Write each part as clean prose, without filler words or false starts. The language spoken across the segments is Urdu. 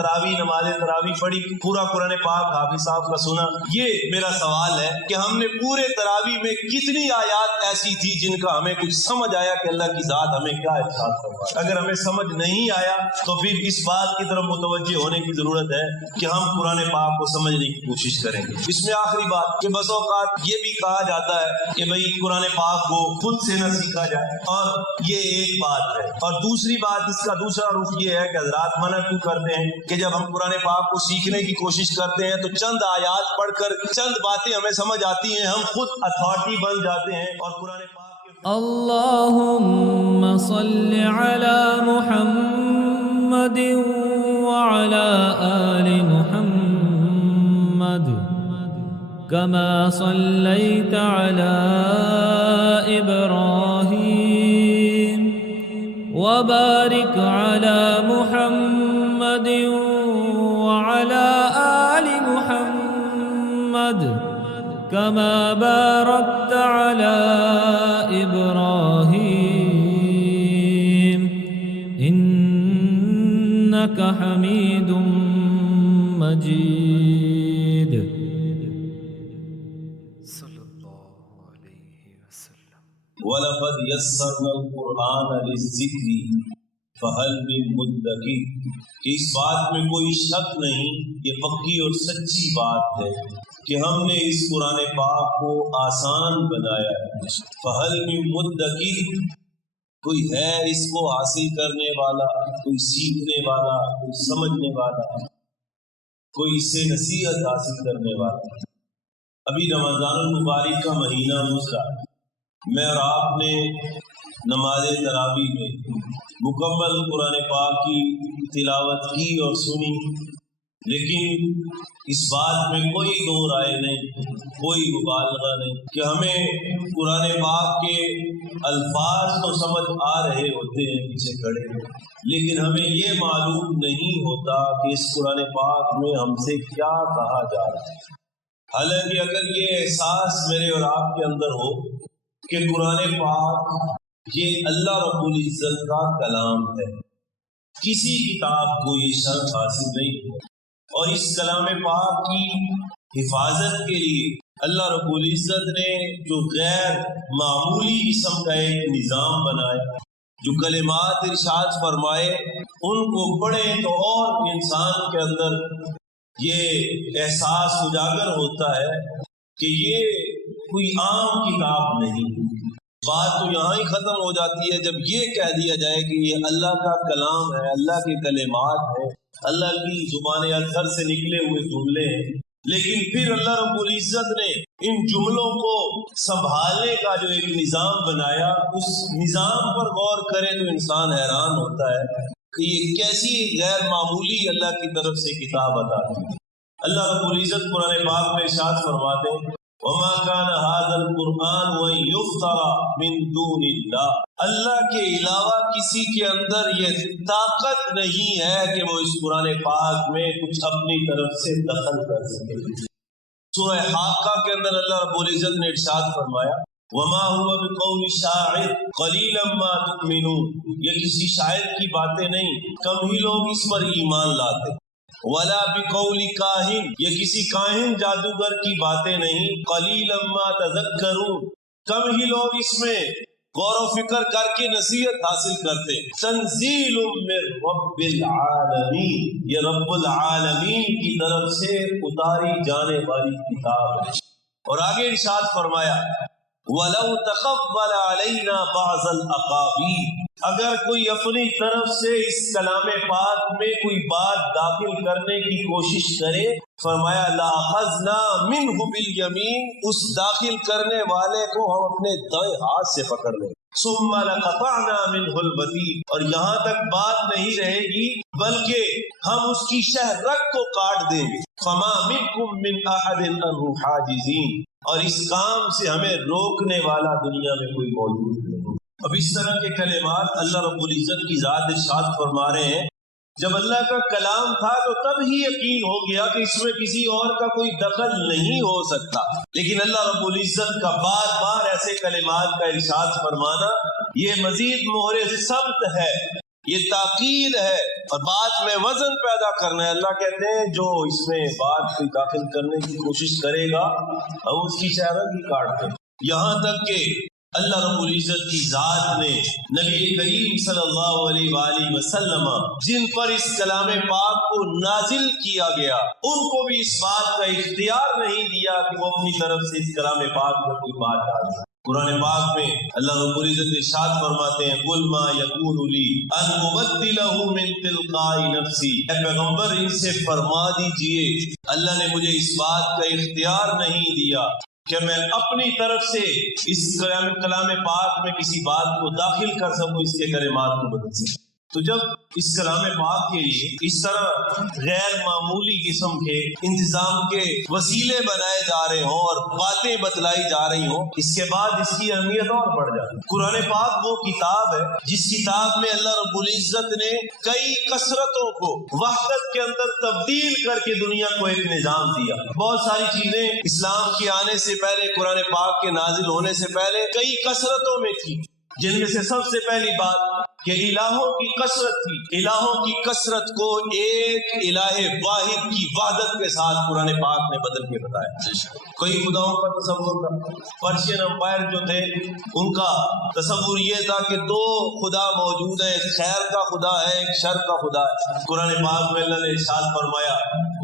تراویح نماز تراویح پڑھی، پورا قرآن پاک حافظ صاحب کا سنا. یہ میرا سوال ہے کہ ہم نے پورے تراویح میں کتنی آیات ایسی تھی جن کا ہمیں کچھ سمجھ آیا کہ اللہ کی ذات ہمیں کیا ارشاد فرمائے؟ اگر ہمیں سمجھ نہیں آیا تو پھر اس بات کی طرف متوجہ ہونے کی ضرورت ہے کہ ہم قرآن پاک کو سمجھنے کی کوشش کریں گے. اس میں آخری بات کہ بس اوقات یہ بھی کہا جاتا ہے کہ بھئی قرآن پاک کو خود سے نہ سیکھا جائے، اور یہ ایک بات ہے. اور دوسری بات، اس کا دوسرا رخ یہ ہے کہ حضرات منع کیوں کرتے ہیں کہ جب ہم قرآن پاک کو سیکھنے کی کوشش کرتے ہیں تو چند آیات پڑھ کر چند باتیں ہمیں سمجھ آتی ہیں، ہم خود اتھارٹی بن جاتے ہیں اور قرآن پاک کے اللہم صل علی محمد وعلی آل محمد كما صليت على إبراهيم وبارك على محمد وعلى آل محمد كما باركت على إبراهيم إنك حميد مجيد. وَلَقَدْ يَسَّرْنَا الْقُرْآنَ لِلذِّكْرِ فَهَلْ مِن مُدَّكِرٍ. اس بات میں کوئی شک نہیں، یہ پکی اور سچی بات ہے کہ ہم نے اس قرآن پاک کو آسان بنایا ہے. فَهَلْ مِن مُدَّكِرٍ، کوئی ہے اس کو حاصل کرنے والا، کوئی سیکھنے والا، کوئی سمجھنے والا، کوئی اس سے نصیحت حاصل کرنے والا. ابھی رمضان المبارک کا مہینہ گزرا، میں اور آپ نے نماز تراویح میں مکمل قرآن پاک کی تلاوت کی اور سنی، لیکن اس بات میں کوئی دو رائے نہیں، کوئی مبالغہ نہیں کہ ہمیں قرآن پاک کے الفاظ تو سمجھ آ رہے ہوتے ہیں پیچھے کھڑے، لیکن ہمیں یہ معلوم نہیں ہوتا کہ اس قرآن پاک میں ہم سے کیا کہا جا رہا ہے. حالانکہ اگر یہ احساس میرے اور آپ کے اندر ہو کہ قرآن پاک یہ اللہ رب العزت کا کلام ہے، کسی کتاب کو یہ شرف حاصل نہیں ہو، اور اس کلام پاک کی حفاظت کے لیے اللہ رب العزت نے جو غیر معمولی قسم کا ایک نظام بنایا، جو کلمات ارشاد فرمائے ان کو پڑھیں تو اور انسان کے اندر یہ احساس اجاگر ہوتا ہے کہ یہ کوئی عام کتاب نہیں. بات تو یہاں ہی ختم ہو جاتی ہے جب یہ کہہ دیا جائے کہ یہ اللہ کا کلام ہے، اللہ کے کلمات ہیں، اللہ کی زبان اطہر سے نکلے ہوئے جملے ہیں. لیکن پھر اللہ رب العزت نے ان جملوں کو سنبھالنے کا جو ایک نظام بنایا، اس نظام پر غور کرے تو انسان حیران ہوتا ہے کہ یہ کیسی غیر معمولی اللہ کی طرف سے کتاب عطا کی. اللہ رب العزت قرآن پاک میں ارشاد فرماتے ہیں وَمَا كَانَ هَذَا الْقُرْآنُ وَإِن يُفْتَرَى مِن دُونِ اللَّهِ. اللہ کے علاوہ کسی کے اندر یہ طاقت نہیں ہے کہ وہ اس قرآن پاک میں کچھ اپنی طرف سے دخل کر سکے. سورہ حاقہ کے اندر اللہ رب العزت نے ارشاد فرمایا وَمَا هُوَ بِقَوْلِ شَاعِرٍ قَلِيلًا مَا تُؤْمِنُونَ. یہ کسی شاعر کی باتیں نہیں، کم ہی لوگ اس پر ایمان لاتے. وَلَا بِقَوْلِ کاہن، یہ کسی کاہن جادوگر کی باتیں نہیں. قَلِيلًا مَا تَذَكَّرُونَ، کم ہی لوگ اس میں غور و فکر کر کے نصیحت حاصل کرتے. تنزیل من رب العالمین، یہ رب العالمین کی طرف سے اتاری جانے والی کتاب ہے. اور آگے ارشاد فرمایا وَلَوْ تَقَبَّلَ عَلَيْنَا بَعْضَ الْأَقَاوِيلِ، اگر کوئی اپنی طرف سے اس کلام پاک میں کوئی بات داخل کرنے کی کوشش کرے، فرمایا لَأَخَذْنَا مِنْهُ بِالْيَمِينِ، اس داخل کرنے والے کو ہم اپنے دائیں ہاتھ سے پکڑ لیں. ثُمَّ لَقَطَعْنَا مِنْهُ الْوَتِينَ، اور یہاں تک بات نہیں رہے گی بلکہ ہم اس کی شہ رگ کو کاٹ دیں گے. فَمَا مِنْكُمْ مِنْ أَحَدٍ عَنْهُ حَاجِزِينَ، اور اس کام سے ہمیں روکنے والا دنیا میں کوئی موجود نہیں. اب اس طرح کے کلمات اللہ رب العزت کی ذات ارشاد فرما رہے ہیں. جب اللہ کا کلام تھا تو تب ہی یقین ہو گیا کہ اس میں کسی اور کا کوئی دخل نہیں ہو سکتا، لیکن اللہ رب العزت کا بار بار ایسے کلمات کا ارشاد فرمانا یہ مزید مہر ثبت ہے، یہ تاکید ہے اور بات میں وزن پیدا کرنا ہے۔ اللہ کہتے ہیں جو اس میں بات کو داخل کرنے کی کوشش کرے گا اور اس کی چہرہ بھی کاٹ دے۔ یہاں تک کہ اللہ رب العزت کی ذات نے نبی کریم صلی اللہ علیہ وآلہ وسلم جن پر اس کلام پاک کو نازل کیا گیا ان کو بھی اس بات کا اختیار نہیں دیا کہ وہ اپنی طرف سے اس کلام پاک میں کوئی بات ڈال دیں۔ قرآن پاک میں اللہ رب العزت ارشاد فرماتے ہیں قُلْ مَا يَكُونُ لِي أَن أُبَدِّلَهُ مِن تِلْقَاءِ نَفْسِي، اے پیغمبر ان سے فرما دیجئے اللہ نے مجھے اس بات کا اختیار نہیں دیا کہ میں اپنی طرف سے اس کلام پاک میں کسی بات کو داخل کر سکوں، اس کے کلمات کو بدل سکوں۔ تو جب اس کلام پاک کے لیے اس طرح غیر معمولی قسم کے انتظام کے وسیلے بنائے جا رہے ہوں اور باتیں بتلائی جا رہی ہوں، اس کے بعد اس کی اہمیت اور بڑھ جاتی ہے۔ قرآن پاک وہ کتاب ہے جس کتاب میں اللہ رب العزت نے کئی کثرتوں کو وحدت کے اندر تبدیل کر کے دنیا کو ایک نظام دیا۔ بہت ساری چیزیں اسلام کے آنے سے پہلے، قرآن پاک کے نازل ہونے سے پہلے کئی کثرتوں میں تھی، جن میں سے سب سے پہلی بات کہ الہوں کی کثرت تھی۔ الہوں کی کثرت کو ایک الہ واحد کی وحدت کے ساتھ قرآن پاک نے بدل کے بتایا۔ کئی خداؤں کا تصور تھا۔ پرشین امپائر جو تھے ان کا تصور یہ تھا کہ دو خدا موجود ہیں، ایک خیر کا خدا ہے، ایک شر کا خدا ہے۔ قرآن پاک میں اللہ نے ارشاد فرمایا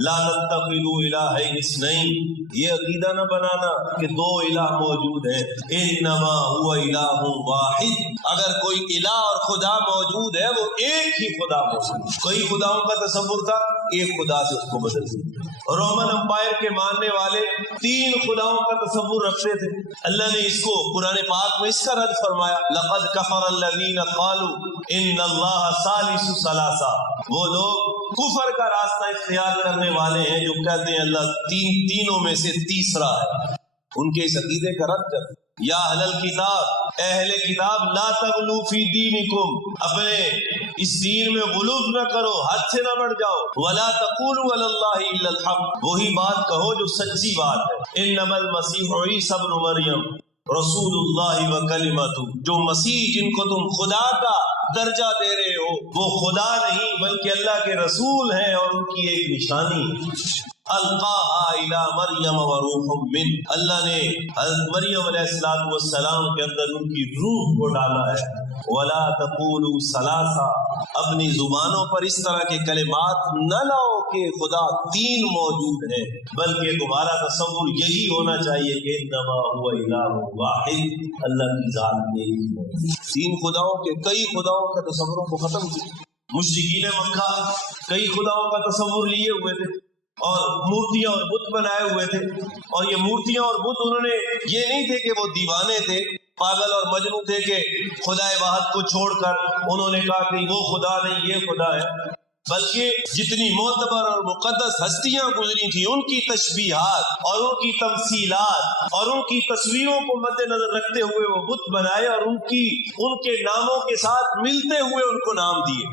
لا تتخذوا الہین اثنین، یہ عقیدہ نہ بنانا کہ دو الہ موجود ہیں، انما هو الہ واحد، اگر کوئی الہ اور خدا موجود ہے وہ ایک ہی خدا موجود ہے۔ کئی خداؤں کا تصور تھا، ایک خدا سے اس کو بدل دیا۔ رومن امپائر کے ماننے والے تین خداؤں کا تصور رکھتے تھے۔ اللہ نے اس کو قرآن پاک میں اس کا رد فرمایا لقد کفر الذین قالوا ان اللہ ثالث ثلاثہ، وہ لوگ کفر کا راستہ اختیار کرنے والے ہیں جو کہتے ہیں اللہ تینوں میں سے تیسرا ہے۔ ان کے اس عقیدے کا رد کر یا اہل الکتاب، اہل کتاب لا تغلو فی دینکم، اپنے اس دین میں غلو نہ کرو، حد سے نہ بڑھ جاؤ، ولا تقولوا علی اللہ الا الحق، وہی بات کہو جو سچی بات ہے۔ انما المسیح عیسی ابن مریم رسول اللہ و کلمتہ، جو مسیح جن کو تم خدا کا درجہ دے رہے ہو وہ خدا نہیں بلکہ اللہ کے رسول ہیں اور ان کی ایک نشانی ہے۔ القاہا الی مریم وروح من، اللہ نے حضرت مریم علیہ السلام کے اندر ان کی روح کو ڈالا ہے۔ ولا تقولوا ثلاثہ، اپنی زبانوں پر اس طرح کے کلمات نہ لاؤ کہ خدا تین موجود ہیں، بلکہ تمہارا تصور یہی ہونا چاہیے کہ انما هو الہ واحد، اللہ کی ذات ایک ہے۔ تین خداؤں کے کئی خداؤں کے تصوروں کو ختم کیا۔ مشرکین مکہ کئی خداؤں کا تصور لیے ہوئے تھے اور مورتیاں اور بت بنائے ہوئے تھے، اور یہ مورتیاں اور بت انہوں نے یہ نہیں تھے کہ وہ دیوانے تھے، پاگل اور مجنون تھے کہ خدا واحد کو چھوڑ کر انہوں نے کہا کہ وہ خدا نہیں یہ خدا ہے، بلکہ جتنی معتبر اور مقدس ہستیاں گزری تھیں ان کی تشبیہات اور ان کی تمثیلات اور ان کی تصویروں کو مد نظر رکھتے ہوئے وہ بت بنائے اور ان کے ناموں کے ساتھ ملتے ہوئے ان کو نام دیے۔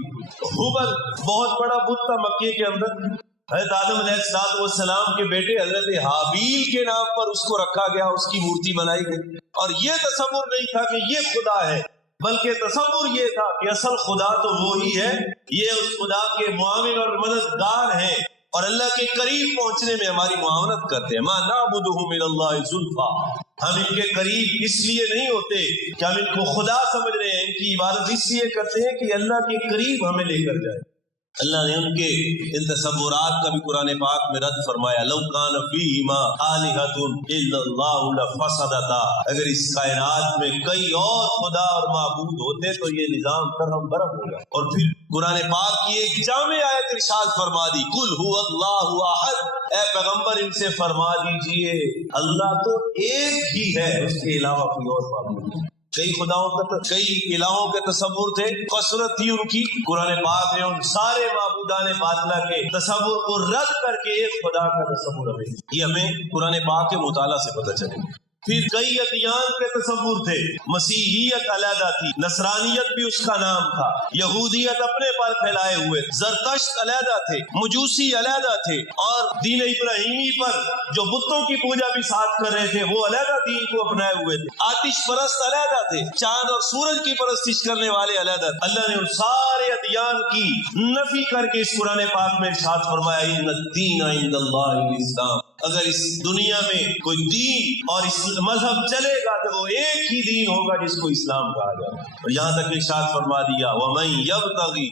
ہبل بہت بڑا بت تھا مکے کے اندر، حضرت آدم علیہ السلام کے بیٹے حضرت حابیل کے نام پر اس کو رکھا گیا، اس کی مورتی بنائی گئی، اور یہ تصور نہیں تھا کہ یہ خدا ہے، بلکہ تصور یہ تھا کہ اصل خدا تو وہی ہے، یہ اس خدا کے معاون اور مددگار ہیں اور اللہ کے قریب پہنچنے میں ہماری معاونت کرتے ہیں۔ ما نعبدهم من اللہ زلفا، ہم ان کے قریب اس لیے نہیں ہوتے کہ ہم ان کو خدا سمجھ رہے ہیں، ان کی عبادت اس لیے کرتے ہیں کہ اللہ کے قریب ہمیں لے کر جائے۔ اللہ نے ان کے ان تصورات کا بھی قرآن پاک میں رد فرمایا لو کان فیہما آلہۃ الا اللہ لفسدتا، اگر اس کائنات میں کئی اور خدا اور معبود ہوتے تو یہ نظام کرم برم ہوگا۔ اور پھر قرآن پاک کی ایک جامع آیت ارشاد فرما دی قل هو اللہ احد، اے پیغمبر ان سے فرما دیجئے اللہ تو ایک ہی ہے، اس کے علاوہ کوئی اور معبود نہیں۔ کئی خداؤں کا کئی الہوں کے تصور تھے، کثرت تھی ان کی، قرآن پاک نے ان سارے معبودان باطلہ کے تصور کو رد کر کے ایک خدا کا تصور ہمیں، یہ ہمیں قرآن پاک کے مطالعہ سے پتہ چلے۔ پھر کئی ادیان کے تصور تھے، مسیحیت علیحدہ تھی، نصرانیت بھی اس کا نام تھا، یہودیت اپنے پر پھیلائے ہوئے، زرتشت علیحدہ تھے، مجوسی علیحدہ تھے، اور دین ابراہیمی پر جو بتوں کی پوجا بھی ساتھ کر رہے تھے وہ علیحدہ دین کو اپنائے ہوئے تھے، آتش پرست علیحدہ تھے، چاند اور سورج کی پرستش کرنے والے علیحدہ تھے۔ اللہ نے ان سارے ادیان کی نفی کر کے اس قرآن پاک میں ارشاد فرمایا ان الدین عند اللہ الاسلام، اگر اس دنیا میں کوئی دین اور اس مذہب چلے گا تو وہ ایک ہی دین ہوگا جس کو اسلام کہا جائے. اور یہاں تک ارشاد فرما دیا وَمَن يَبْتَغِي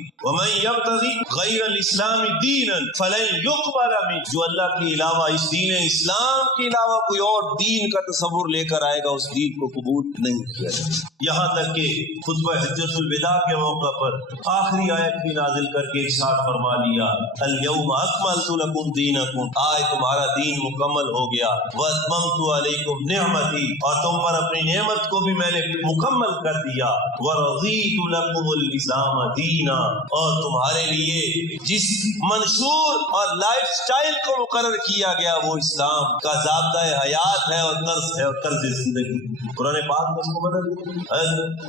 غَيْرَ الْإِسْلَامِ دِينًا فَلَن يُقْبَلَ مِنْهُ، جو اللہ کے علاوہ اس دین اسلام کے علاوہ کوئی اور دین کا تصور لے کر آئے گا اس دین کو قبول نہیں کیا جائے. یہاں تک کہ خطبہ حجۃ الوداع کے موقع پر آخری آیت بھی نازل کر کے ارشاد فرما دیا اليوم اکملت لکم دینکم، آج تمہارا دین مکمل ہو گیا. واتممت علیکم نعمتی، اور تم پر اپنی نعمت کو بھی میں نے مکمل کر دیا. ورضیت لکم الاسلام دینا، اور تمہارے لیے جس منشور اور لائف سٹائل کو مقرر کیا گیا وہ اسلام کا ضابطہ حیات ہے اور طرز ہے اور طرز زندگی. قرآن پاک میں اس کو بدل دیا.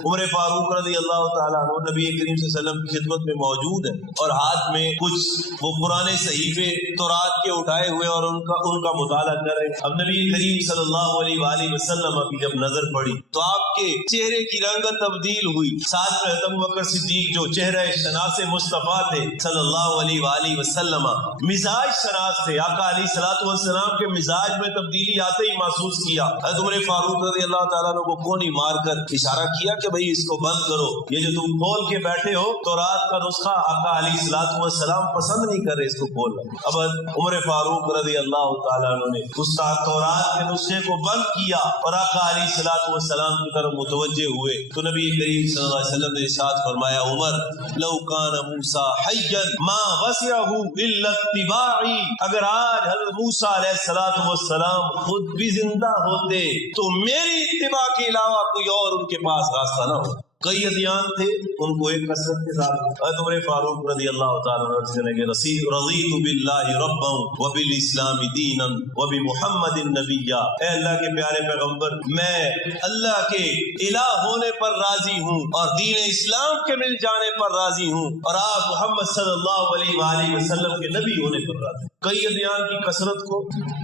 عمر فاروق رضی اللہ تعالیٰ عنہ نبی کریم صلی اللہ علیہ وسلم کی خدمت میں موجود ہے اور ہاتھ میں کچھ وہ پرانے صحیفے تورات کے اٹھائے ہوئے اور ان کا مطالعہ کر رہے. اب نبی کریم صلی اللہ علیہ وآلہ وسلم کی جب نظر پڑی تو آپ کے چہرے کی رنگت تبدیل ہوئی. ساتھ میں حضرت ابوبکر صدیق جو چہرہ شناس مصطفیٰ تھے صلی اللہ علیہ وآلہ وسلم، مزاج شناس تھے، آقا علیہ الصلوۃ والسلام کے مزاج میں تبدیلی آتے ہی محسوس کیا. حضرت عمر فاروق رضی اللہ تعالیٰ عنہ کو کونی مار کر اشارہ کیا کہ بھئی اس کو بند کرو، یہ جو تم کھول کے بیٹھے ہو تورات کا نسخہ آقا علیہ الصلوۃ والسلام پسند نہیں کر رہے، اس کو کھول. اب عمر فاروق رضی اللہ تعالیٰ عنہ نے اس تورات کے نسخے کو بند کیا اور آقا علیہ الصلوۃ والسلام کی طرف متوجہ ہوئے تو نبی کریم صلی اللہ علیہ وسلم نے ارشاد فرمایا عمر لو کان موسیٰ حیا ما وسعہ الا اتباعی، اگر آج حضرت موسیٰ علیہ الصلوۃ والسلام خود بھی زندہ ہوتے تو میری اتباع کے علاوہ کوئی اور ان کے پاس راستہ نہ ہو. کئی ادیان تھے، ان کو ایک کثرت کے ساتھ حضرت عمر فاروق رضی اللہ تعالیٰ عنہ رضیت باللہ ربا وبالاسلام دینا وبمحمد نبیا، اے اللہ کے پیارے پیغمبر میں اللہ کے الہ ہونے پر راضی ہوں اور دین اسلام کے مل جانے پر راضی ہوں اور آپ محمد صلی اللہ علیہ وآلہ وسلم کے نبی ہونے پر راضی. کئی ادیان کی کثرت کو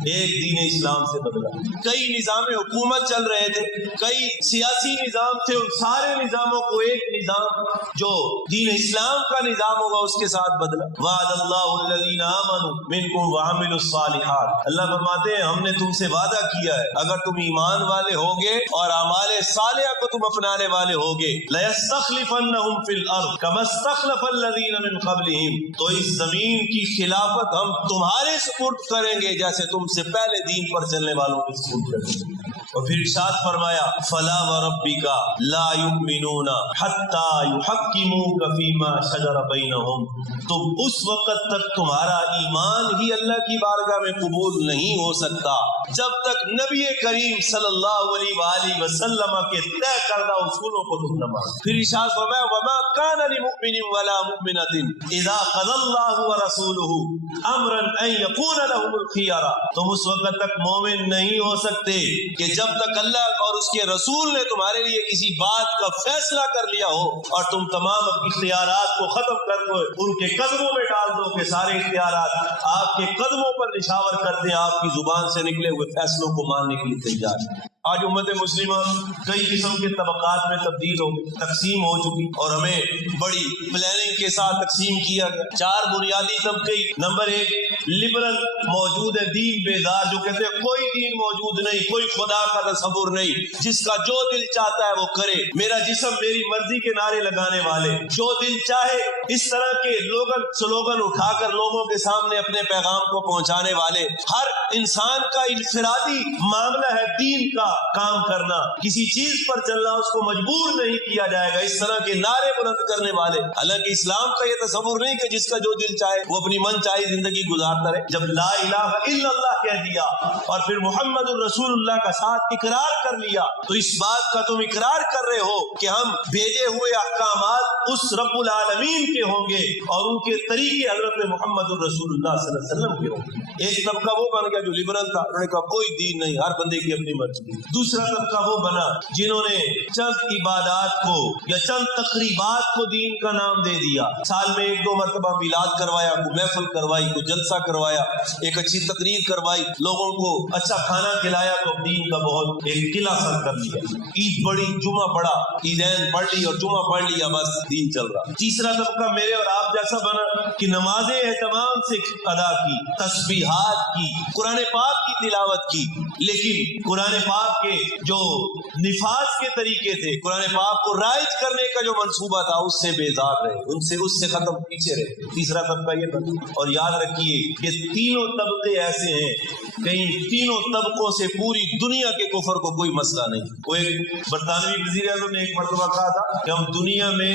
ایک دین اسلام سے بدلا. کئی نظام حکومت چل رہے تھے، کئی سیاسی نظام تھے، ان سارے نظام کو ایک نظام جو دین اسلام کا نظام ہوگا اس کے ساتھ بدلا. وعد اللہ الذین آمنوا منکم وعملوا الصالحات، اللہ فرماتے ہیں ہم نے تم سے وعدہ کیا ہے اگر تم ایمان والے ہوگے اور اعمال صالحہ کو تم اپنانے والے ہوگے لیستخلفنہم فی الارض کما استخلف الذین من قبلہم، تو اس زمین کی خلافت ہم تمہارے سپرد کریں گے جیسے تم سے پہلے دین پر چلنے والوں کے سپرد کریں گے. اور پھر ارشاد فرمایا فلا وربک لا یؤمنون حتی یحکموک فیما شجر بینہم، تو اس وقت تک تمہارا ایمان ہی اللہ کی بارگاہ میں قبول نہیں ہو سکتا جب تک نبی کریم صلی اللہ علیہ وآلہ وسلم کے طے کردہ اصولوں کو تم نہ مانو. پھر ارشاد فرمایا وما کان لمؤمن ولا مؤمنۃ اذا قضى اللہ ورسولہ امرا ان یکون لهم الخیارہ، تم اس وقت تک مومن نہیں ہو سکتے کہ جب تک اللہ اور اس کے رسول نے تمہارے لیے کسی بات کا فیصلہ کر لیا ہو اور تم تمام اختیارات کو ختم کر دو، ان کے قدموں میں ڈال دو کہ سارے اختیارات آپ کے قدموں پر نشاور کر دیں، آپ کی زبان سے نکلے ہوئے فیصلوں کو ماننے کے لیے تیار. آج امت مسلمہ کئی قسم کے طبقات میں تبدیل ہو تقسیم ہو چکی اور ہمیں بڑی پلاننگ کے ساتھ تقسیم کیا گیا. 4 بنیادی طبقے. نمبر 1 لبرل موجود ہے، دین بیدار، جو کہتے ہیں کوئی دین موجود نہیں، کوئی خدا کا تصور نہیں، جس کا جو دل چاہتا ہے وہ کرے، میرا جسم میری مرضی کے نعرے لگانے والے، جو دل چاہے اس طرح کے سلوگن اٹھا کر لوگوں کے سامنے اپنے پیغام کو پہنچانے والے. ہر انسان کا انفرادی معاملہ ہے دین کا کام کرنا، کسی چیز پر چلنا اس کو مجبور نہیں کیا جائے گا، اس طرح کے نعرے بلند کرنے والے. حالانکہ اسلام کا یہ تصور نہیں کہ جس کا جو دل چاہے وہ اپنی من چاہی زندگی گزارتا رہے. جب لا الہ الا اللہ کہہ دیا اور پھر محمد الرسول اللہ کا ساتھ اقرار کر لیا تو اس بات کا تم اقرار کر رہے ہو کہ ہم بھیجے ہوئے احکامات اس رب العالمین کے ہوں گے اور ان کے طریقے حضرت محمد الرسول اللہ صلی اللہ علیہ وسلم کے ہوں گے. ایک طبقہ وہ بن گیا جو لبرل تھا، انہوں نے کہا کوئی دین نہیں، ہر بندے کی اپنی مرضی۔ دوسرا طبقہ وہ بنا جنہوں نے چند عبادات کو یا چند تقریبات کو دین کا نام دے دیا، سال میں 1-2 مرتبہ میلاد کروایا، کوئی محفل کروائی، کوئی جلسہ کروایا، ایک اچھی تقریر کروائی، لوگوں کو اچھا کھانا کھلایا، تو دین کا بہت ایک قلعہ سر کر لیا۔ عید بڑی، جمعہ پڑا، عیدین پڑھ لی اور جمعہ پڑھ لیا، بس دین چل رہا۔ تیسرا طبقہ میرے اور آپ جیسا بنا کہ نمازیں اہتمام سے ادا کی، تسبیحات کی، قرآن پاک کی تلاوت کی، لیکن قرآن پاک کے جو نفاذ کے طریقے تھے، قرآن پاک کو رائج کرنے کا جو منصوبہ تھا، اس سے بیزار رہے، اس سے ختم پیچھے رہے۔ تیسرا طبقہ یہ بنا۔ اور یاد رکھیے کہ تینوں طبقے ایسے ہیں، کہیں تینوں طبقوں سے پوری دنیا کے کفر کو کوئی مسئلہ نہیں۔ وہ ایک برطانوی وزیر اعظم نے ایک مرتبہ کہا تھا کہ ہم دنیا میں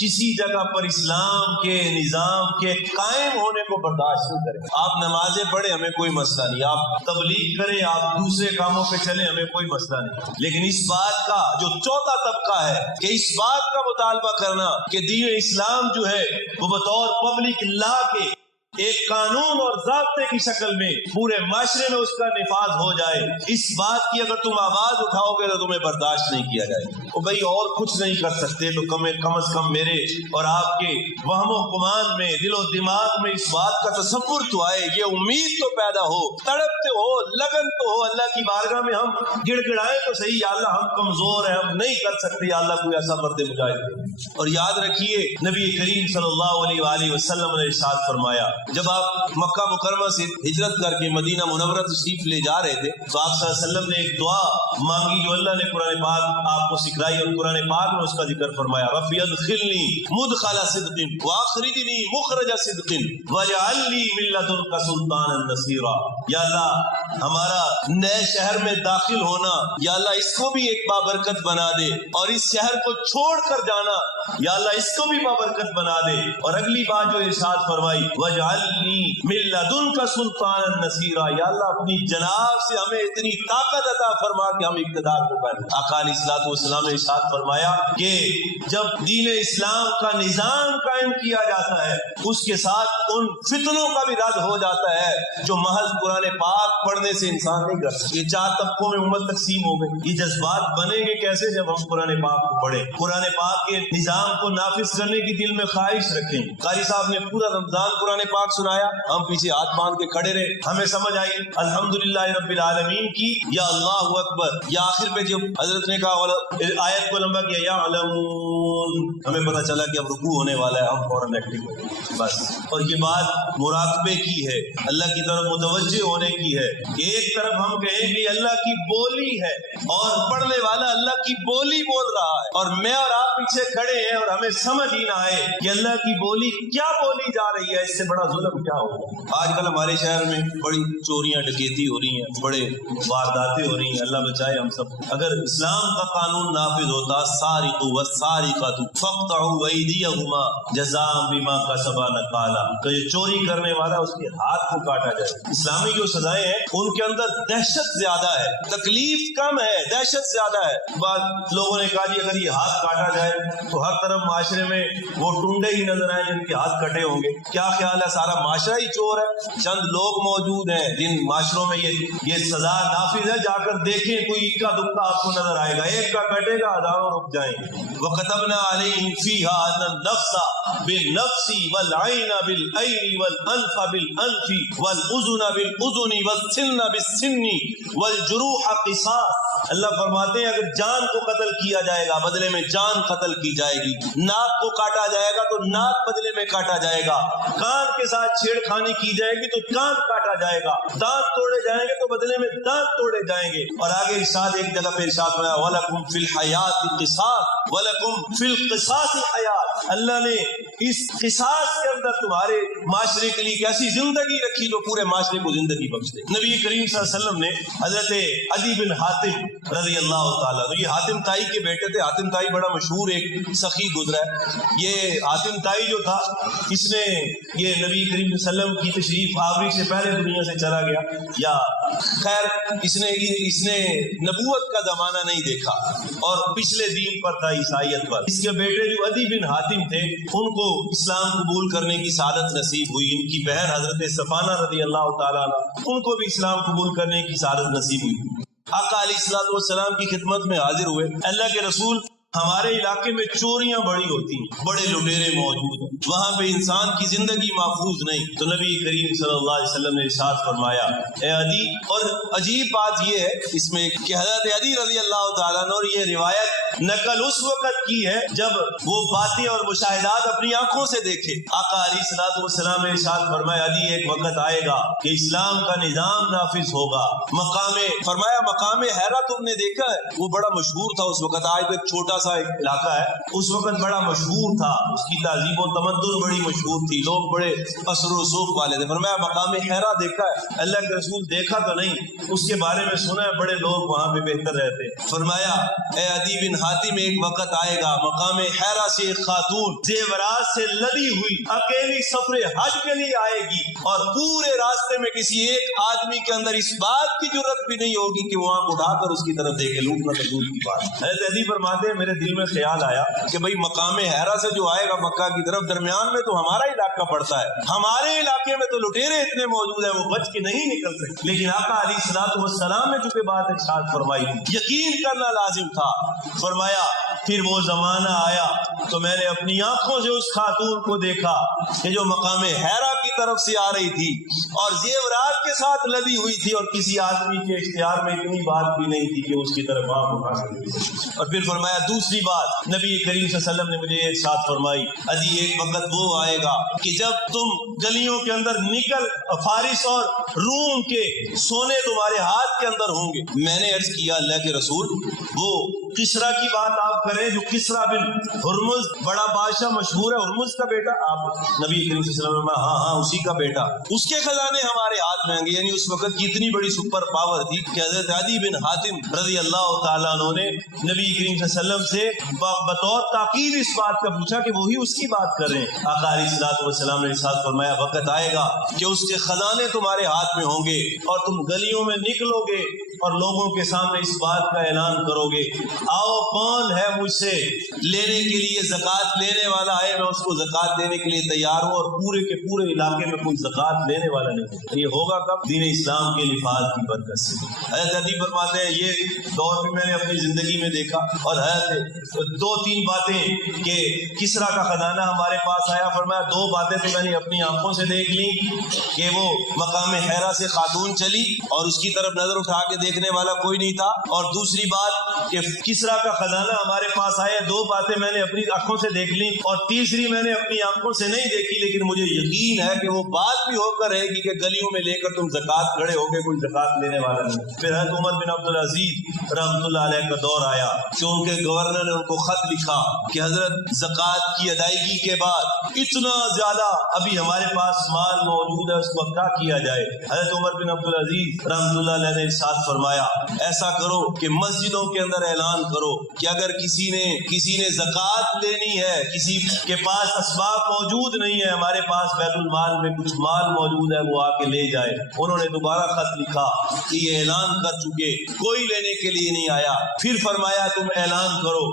کسی جگہ پر اسلام کے نظام کے قائم ہونے کو برداشت نہیں کریں۔ آپ نمازیں پڑھیں، ہمیں کوئی مسئلہ نہیں، آپ تبلیغ کریں، آپ دوسرے کاموں پہ چلیں، ہمیں کوئی مسئلہ نہیں، لیکن اس بات کا جو چوتھا طبقہ ہے کہ اس بات کا مطالبہ کرنا کہ دین اسلام جو ہے وہ بطور پبلک لا کے ایک قانون اور ضابطے کی شکل میں پورے معاشرے میں اس کا نفاذ ہو جائے، اس بات کی اگر تم آواز اٹھاؤ گے تو تمہیں برداشت نہیں کیا جائے گا۔ تو بھائی اور کچھ نہیں کر سکتے تو کم از کم میرے اور آپ کے وہم و گمان میں، دل و دماغ میں اس بات کا تصور تو آئے، یہ امید تو پیدا ہو، تڑپتے ہو، لگن تو ہو، اللہ کی بارگاہ میں ہم گڑ گڑائیں تو صحیح، یا اللہ ہم کمزور ہیں، ہم نہیں کر سکتے، یا اللہ کوئی ایسا مرد مجاہد دے۔ اور یاد رکھیے نبی کریم صلی اللہ علیہ وآلہ وسلم نے ارشاد فرمایا، جب آپ مکہ مکرمہ سے ہجرت کر کے مدینہ منورہ تشریف لے جا رہے تھے تو آپ صلی اللہ علیہ وسلم نے ایک دعا مانگی جو اللہ نے قرآن پاک آپ کو سکھلائی، اور قرآن پاک میں اس کا ذکر فرمایا، رب ادخلنی مدخل صدق واخرجنی مخرج صدق واجعل لی من لدنک سلطانا نصیرا۔ یا اللہ ہمارا نئے شہر میں داخل ہونا، یا اللہ اس کو بھی ایک بابرکت بنا دے، اور اس شہر کو چھوڑ کر جانا یا اللہ اس کو بھی بابرکت بنا دے۔ اور اگلی بات جو ارشاد فرمائی، واجعل من لدنک سلطانا نصیرا، یا اللہ اپنی جناب سے ہمیں اتنی طاقت عطا فرما کہ ہم اقتدار کو پائیں۔ آقا علیہ الصلوۃ والسلام نے ارشاد فرمایا کہ جب دین اسلام کا نظام قائم کیا جاتا ہے اس کے ساتھ ان فتنوں کا بھی رد ہو جاتا ہے جو محض قرآن پاک پڑھنے سے انسان نہیں کر سکتا۔ یہ 4 طبقوں میں امت تقسیم ہو گئی، یہ جذبات بنیں گے کیسے جب ہم قرآن پاک کو پڑھیں، قرآن پاک کے نظام کو نافذ کرنے کی دل میں خواہش رکھیں۔ قاری صاحب نے پورا رمضان قرآن پاک سنایا، ہم پیچھے ہاتھ باندھ کے کھڑے رہے، ہمیں سمجھ آئی الحمدللہ رب العالمین کی یا اللہ اکبر، یا آخر پہ جب حضرت نے کہا آیت کو لمبا کیا یعلمون، ہمیں پتہ چلا کہ اب رکوع ہونے والا ہے، ہم فوراً ایکٹیو ہو گئے بس۔ اور یہ بات مراقبے کی ہے، اللہ کی طرف متوجہ ہونے کی ہے۔ ایک طرف ہم کہیں کہ اللہ کی بولی ہے اور پڑھنے والا اللہ کی بولی بول رہا ہے، اور میں اور آپ پیچھے کھڑے ہیں اور ہمیں سمجھ ہی نہ آئے کہ اللہ کی بولی کیا بولی جا رہی ہے، اس سے بڑا ظلم کیا ہوگا۔ آج کل ہمارے شہر میں بڑی چوریاں ڈکیتی ہو رہی ہیں، بڑے وارداتیں ہو رہی ہیں، اللہ بچائے ہم سب۔ اگر اسلام کا قانون نافذ ہوتا السارق والسارقۃ فاقطعوا ایدیہما جزاء بما کسبا نکالا، تو یہ چوری کرنے والا اس کے ہاتھ کو کاٹا جائے۔ اسلامی جو سزائیں ہیں ان کے اندر دہشت زیادہ ہے، تکلیف کم ہے، دہشت زیادہ ہے۔ بعض لوگوں نے کہا جی اگر یہ ہاتھ کاٹا جائے تو ہر طرف معاشرے میں وہ ٹنڈے ہی نظر آئے جن کے ہاتھ کٹے ہوں گے۔ کیا خیال ہے، سارا معاشرہ ہی چور ہے؟ چند لوگ موجود ہیں جن معاشروں میں یہ سزا نافذ ہے، جا کر دیکھیں کوئی اکا دکا آپ کو نظر آئے گا، ایک کا کٹے گا ہزاروں رک جائیں گے۔ وَكَتَبْنَا عَلَيْهِمْ فِيهَا أَنَّ النَّفْسَ بِالنَّفْسِ وَالْعَيْنَ بِالْعَيْنِ وَالْأَنفَ بِالْأَنفِ وَالْأُذُنَ بِالْأُذُنِ وَالسِّنَّ بِالسِّنِّ وَالْجُرُوحَ قِصَاص۔ اللہ فرماتے ہیں اگر جان کو قتل کیا جائے گا بدلے میں جان قتل کی جائے گی، ناک کو کاٹا جائے گا تو ناک بدلے میں کاٹا جائے گا، کان کے ساتھ چھیڑ خانی کی جائے گی تو کان کاٹا جائے گا، دانت توڑے جائیں گے تو بدلے میں دانت توڑے جائیں گے۔ اور آگے ارشاد ایک جگہ پہ ارشاد ہوا وَلَكُمْ فِي الْحَيَاةِ قِصَاصٌ وَلَكُمْ فِي الْقِصَاصِ حَيَاةٌ، اللہ نے اس قصاص کے اندر تمہارے معاشرے کے لیے ایک ایسی زندگی رکھی جو پورے معاشرے کو زندگی بخش دے۔ نبی کریم صلی اللہ علیہ وسلم نے حضرت عدی بن حاتم رضی اللہ تعالیٰ، یہ حاتم تائی کے بیٹے تھے، حاتم تائی بڑا مشہور ایک سخی گزرا ہے۔ یہ حاتم تائی جو تھا اس نے یہ نبی کریم صلی اللہ علیہ وسلم کی تشریف آوری سے پہلے دنیا سے چلا گیا، یا خیر اس نے نبوت کا زمانہ نہیں دیکھا اور پچھلے دین پر تھا، عیسائیت پر۔ اس کے بیٹے جو عدی بن حاتم تھے ان کو اسلام قبول کرنے کی سعادت نصیب نصیب ہوئی. ان کی بہن حضرت صفانہ رضی اللہ تعالیٰ عنہ, ان کو بھی اسلام قبول کرنے کی سعادت نصیب ہوئی. آقا علیہ الصلوۃ والسلام کی خدمت میں حاضر ہوئے. اللہ کے رسول ہمارے علاقے میں چوریاں بڑی ہوتی ہیں, بڑے لٹیرے موجود ہیں, وہاں پہ انسان کی زندگی محفوظ نہیں. تو نبی کریم صلی اللہ علیہ وسلم نے ارشاد فرمایا اے عدی, اور عجیب بات یہ ہے اس میں کہ حضرت عدی رضی اللہ تعالیٰ عنہ, اور یہ روایت نقل اس وقت کی ہے جب وہ باتیں اور مشاہدات اپنی آنکھوں سے دیکھے. آقا علیہ الصلوۃ والسلام نے ارشاد فرمایا عدی ایک وقت آئے گا کہ اسلام کا نظام نافذ ہوگا. فرمایا مقام حیرہ تم نے دیکھا ہے, وہ بڑا مشہور تھا اس وقت. آج ایک چھوٹا سا ایک علاقہ ہے, اس وقت بڑا مشہور تھا, اس کی تہذیب و تمدن بڑی مشہور تھی, لوگ بڑے اثر و رسوخ والے تھے. فرمایا مقام حیرہ دیکھا ہے؟ اللہ کے رسول دیکھا تو نہیں, اس کے بارے میں سنا ہے, بڑے لوگ وہاں پہ بہتر رہتے. فرمایا اے عدی بن حاتم ایک وقت آئے گا مقام حیرہ سے ایک خاتون زیورات سے لدی ہوئی اکیلی سفر حج کے لیے آئے گی, اور پورے راستے میں کسی ایک آدمی کے اندر اس بات کی جرت بھی نہیں ہوگی کہ وہ آنکھ اٹھا کر اس کی طرف دیکھے. لوٹنا تو دور کی بات. حضرت عدی فرماتے ہیں میرے دل میں خیال آیا کہ بھئی مقام حیرہ سے جو آئے گا مکہ کی طرف, درمیان میں تو ہمارا علاقہ پڑتا ہے, ہمارے علاقے میں تو لٹیرے اتنے موجود ہیں وہ بچ کے نہیں نکل سکتے. لیکن آقا علیہ الصلوۃ والسلام نے چونکہ بات ارشاد فرمائی, یقین کرنا لازم تھا. فرمایا پھر وہ زمانہ آیا تو میں نے اپنی آنکھوں سے اس خاتون کو دیکھا کہ جو مقام حیرہ کی طرف سے آ رہی تھی اور زیورات کے ساتھ لدی ہوئی تھی, اور کسی آدمی کے اختیار میں اتنی بات بھی نہیں تھی کہ اس کی طرف آنکھ اٹھا سکے. اور پھر فرمایا دوسری بات نبی کریم صلی اللہ علیہ وسلم نے مجھے ارشاد فرمائی عدی ایک وقت وہ آئے گا کہ جب تم گلیوں کے اندر نکل فارس اور روم کے سونے تمہارے ہاتھ کے اندر ہوں گے. میں نے عرض کیا اللہ کے رسول وہ کسرا کی بات آپ کریں جو کسرا بن ہرمز بڑا بادشاہ مشہور ہے, ہرمز کا بیٹا. آپ نبی کریم صلی اللہ علیہ وسلم نے ہاں اسی کا بیٹا, اس کے خزانے ہمارے ہاتھ میں ہوں گے. یعنی اس وقت کی اتنی بڑی سپر پاور تھی کہ حضرت عدی بن حاتم رضی اللہ تعالیٰ عنہ نے نبی کریم صلی اللہ علیہ وسلم سے بطور تاکید اس بات کا پوچھا کہ وہی اس کی بات کر رہے ہیں. آقا علیہ الصلوۃ والسلام نے ارشاد فرمایا وقت آئے گا کہ اس کے خزانے تمہارے ہاتھ میں ہوں گے, اور تم گلیوں میں نکلو گے اور لوگوں کے سامنے اس بات کا اعلان کرو گے آؤ کون ہے مجھ سے لینے کے لیے زکوٰۃ لینے والا ہے, میں اس کو زکوٰۃ دینے کے لیے تیار ہوں, اور پورے کے پورے علاقے میں کوئی زکوٰۃ لینے والا نہیں. یہ ہوگا کب؟ دین اسلام کے نفاذ کی برکت سے. حضرت عدی فرماتے ہیں یہ دور بھی میں نے اپنی زندگی میں دیکھا, اور حضرت دو تین باتیں کہ کسرا کا خزانہ ہمارے پاس آیا. فرمایا دو باتیں تو میں نے اپنی آنکھوں سے دیکھ لی کہ وہ مقام حیرہ سے خاتون چلی اور اس کی طرف نظر اٹھا کے دیکھنے والا کوئی نہیں تھا, اور دوسری بات کہ کسرا کا خزانہ ہمارے پاس آیا. دو باتیں میں نے اپنی آنکھوں سے دیکھ لی, اور تیسری میں نے اپنی آنکھوں سے نہیں دیکھی لیکن مجھے یقین ہے کہ وہ بات بھی ہو کر رہے گی کہ گلیوں میں لے کر تم زکوٰۃ کھڑے ہو گے, کوئی زکوٰۃ لینے والا نہیں. پھر حضرت عمر بن عبدالعزیز رحمۃ اللہ علیہ کا دور آیا کہ ان کے گورنر نے ان کو خط لکھا کہ حضرت زکوٰۃ کی ادائیگی کے بعد اتنا زیادہ ابھی ہمارے پاس مال موجود ہے, اس کو کیا کیا جائے. حضرت عمر بن عبدالعزیز رحمۃ اللہ علیہ نے ارشاد فرمایا ایسا کرو کہ مسجدوں کے اندر اعلان کرو کہ اگر کسی نے زکوٰۃ لینی ہے, کسی کے پاس اسباب موجود نہیں ہے, ہمارے پاس بیت المال میں کچھ مال موجود ہے, وہ آ کے لے جائے. انہوں نے دوبارہ خط لکھا کہ یہ اعلان کر چکے, کوئی لینے کے لیے نہیں آیا. پھر فرمایا تم اعلان کرو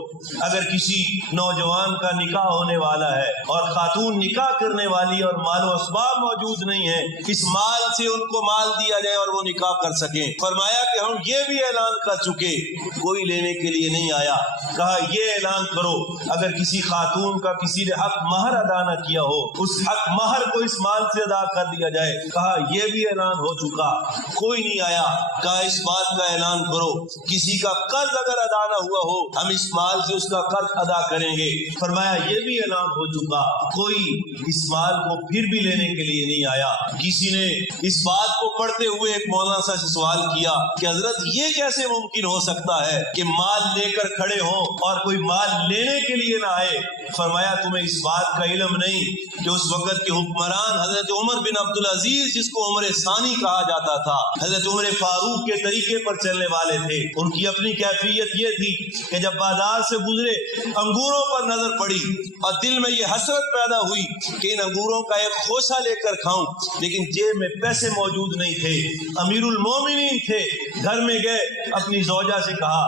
اگر کسی نوجوان کا نکاح ہونے والا ہے اور خاتون نکاح کرنے والی اور مال و اسباب موجود نہیں ہے, اس مال سے ان کو مال دیا جائے اور وہ نکاح کر سکیں. فرمایا کہ ہم یہ بھی اعلان کر چکے, کوئی لینے کے لیے نہیں آیا. کہا یہ اعلان کرو اگر کسی خاتون کا کسی نے حق مہر ادا نہ کیا ہو, اس حق مہر کو اس مال سے ادا کر دیا جائے. کہا یہ بھی اعلان ہو چکا, کوئی نہیں آیا. کہا اس بات کا اعلان کرو کسی کا قرض اگر ادا نہ ہوا ہو ہم اس مال سے اس کا قرض ادا کریں گے. فرمایا یہ بھی اعلان ہو چکا, کوئی اس مال کو پھر بھی لینے کے لیے نہیں آیا. کسی نے اس بات کو پڑھتے ہوئے ایک مولانا سے سوال کیا کہ حضرت یہ کیسے ممکن ہو سکتا ہے کہ مال لے کر کھڑے ہوں اور کوئی مال لینے کے لیے نہ آئے. فرمایا تمہیں اس بات کا علم نہیں کہ اس وقت کے حکمران حضرت عمر بن عبدالعزیز جس کو عمر ثانی کہا جاتا تھا, حضرت عمر فاروق کے طریقے پر چلنے والے تھے. ان کی اپنی کیفیت یہ تھی کہ جب بازار سے گزرے انگوروں پر نظر پڑی اور دل میں یہ حسرت پیدا ہوئی کہ ان انگوروں کا ایک خوشہ لے کر کھاؤں, لیکن جیب میں پیسے موجود نہیں تھے. امیر المومنین تھے, گھر میں گئے اپنی زوجہ سے کہا